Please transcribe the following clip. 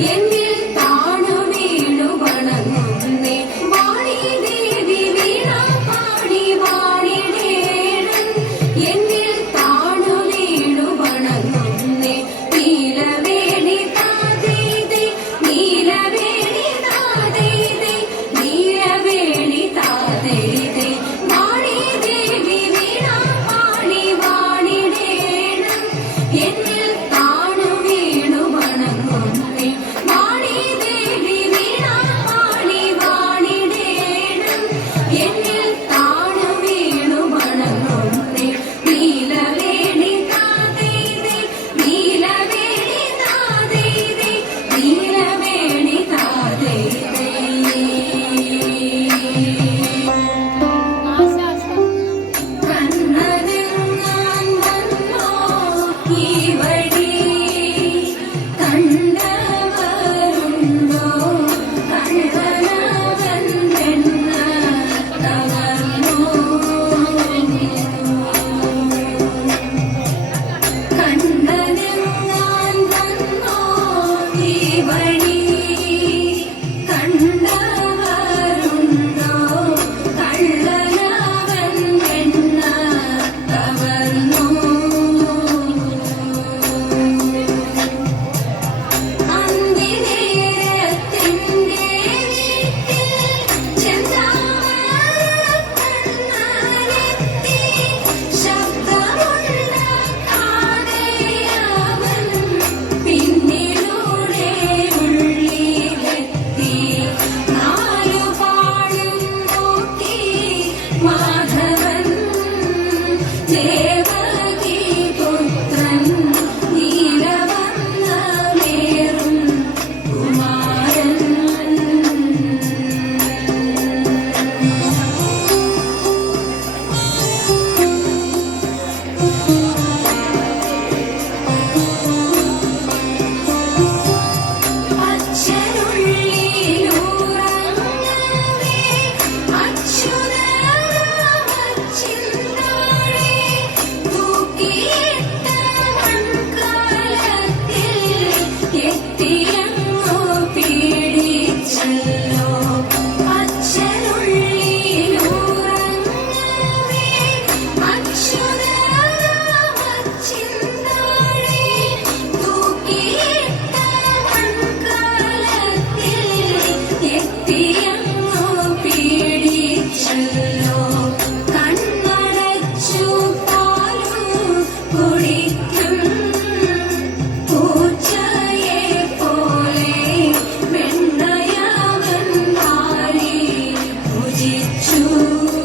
bien You.